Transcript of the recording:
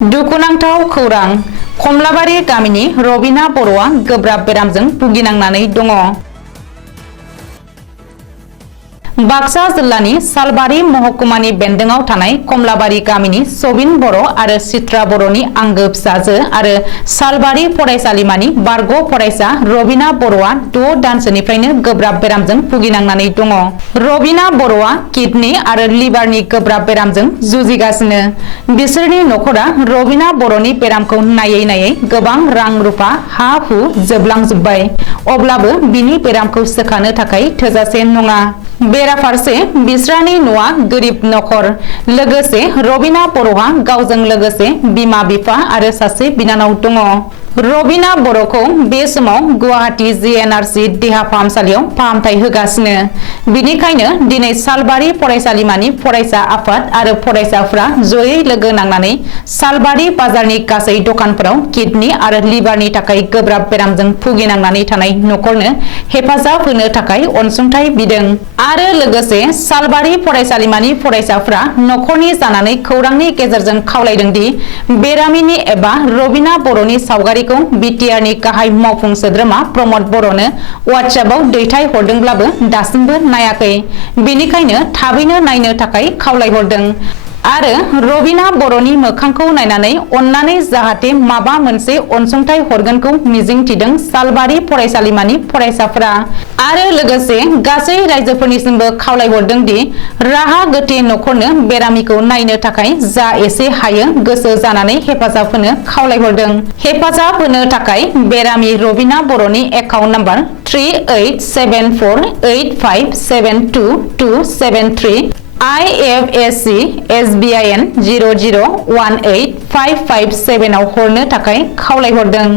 दुखुनांथाव खौरां कमलाबारि गामिनि रबिना बर'आ गोब्राब बेरामजों भुगिनांनानै दङ। बाक्सा जिल्लानि सालबारि महकुमानि बेन्दोंआव थानाय कमलाबारि गामिनि सबिन बर' आरो चित्रा बर'नि आंगो फिसाजो आरो सालबारि फरायसालिमानि बारग' फरायसा रबिना बर'आ 6 दानसोनिफ्रायनो गोब्राब बेरामजों भुगिनांनानै दङ। रबिना बर'आ किडनि आरो लिभारनि गोब्राब बेरामजों जुजिगासिनो। बिसोरनि नखरा रबिना बर'नि बेरामखौ नायै नायै गोबां रां रुफा हा हु जोबलांजोब्बाय। अब्लाबो बिनि बेरामखौ सोखानो थाखाय थोजासे नङा। बेराफारसे बिस्रानि न'आ गोरिब नखर। लोगोसे रबिना बर'हा गावजों लोगोसे बिमा बिफा आरो सासे बिनानाव दङ। रबिना बर'खौ बे समाव गुवाहाटी GNRC देहा फाहामसालियाव फाहामथाय होगासिनो। बिनिखायनो दिनै सालबारि फरायसालिमानि फरायसा आफाद आरो फरायसाफ्रा जयै लोगो नांनानै सालबारि बाजारनि गासै दखानफोराव किडनि आरो लिभारनि थाखाय गोब्राब बेरामजों भुगिनांनानै थानाय नखरनो हेफाजाब होनो थाखाय अनसुंथाइ बिदों। आरो लोगोसे सालबारि फरायसालिमानि फरायसाफ्रा नखरनि जानानै खौरांनि गेजेरजों खावलायदों दि बेरामिनि एबा रबिना बर'नि सावगारिखौ बिटिआरनि गाहाय मावफुं सोद्रोमा प्रमद बर'नो वाट्सएपआव दैथाय हरदोंब्लाबो दासिमबो नायाखै। बेनिखायनो थाबैनो नायनो थाखाय खावलायहरदों। आरो रबिना बर'नि मोखांखौ नायनानै अन्नानै जाहाथे माबा मोनसे अनसुंथाइ हरगोनखौ मिजिंथिदों सालबारि फरायसालिमानि फरायसाफोरा। आरो लोगोसे गासै रायजोफोरनिसिमबो खावलायहरदों दि राहा गोथे नखरनो बेरामिखौ नायनो थाखाय जा एसे हायो गोसो जानानै हेफाजाब होनो खावलायहरदों। हेफाजाब होनो थाखाय बेरामि रबिना बर'नि एकाउन्ट नाम्बार 387485722273 IFSC SBIN 00185557 आव हरनो थाखाय खावलायहरदों।